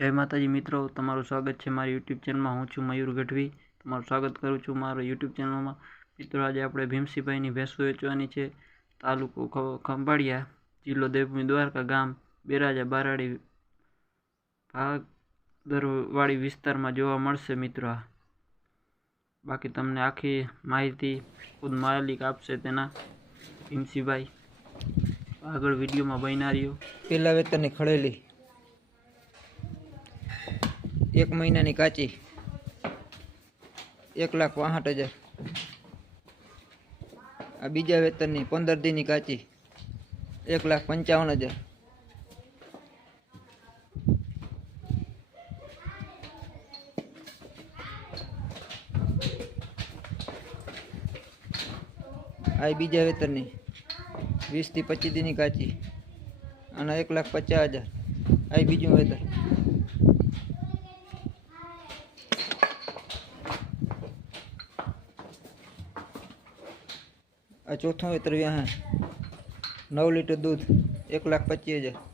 जय माताजी मित्रों, तमारुं स्वागत है मारी यूट्यूब चैनल में। हूँ छूँ मयूर गढ़वी, तमारुं स्वागत करूँ छूँ मारो यूट्यूब चैनल में। मित्रों, आज आपणे भीमसिंहभाईनी भैंसो वेचवानी छे। तालुको खंभाळिया, जिल्लो देवभूमि द्वारका, गाम बेराजा बाराड़ी भागदरवाड़ी विस्तार में जोवा मळशे मित्रों। बाकी तमने आखी माहिती खुद मालिक आपशे तेना भीमसिंहभाई। आगळ विडियो में बन्या रह्यो। पहला वेतन खड़ेली 1 महीना की काची 1,62,000। आ बीजा वेतन 15 दिन की काची 1,55,000। आ बीजा वेतन 20 થી 25 दिन की काची आना 1,50,000। आ बीजू वेतन। आ चौथो वेतर यहाँ 9 लीटर दूध 1,25,000।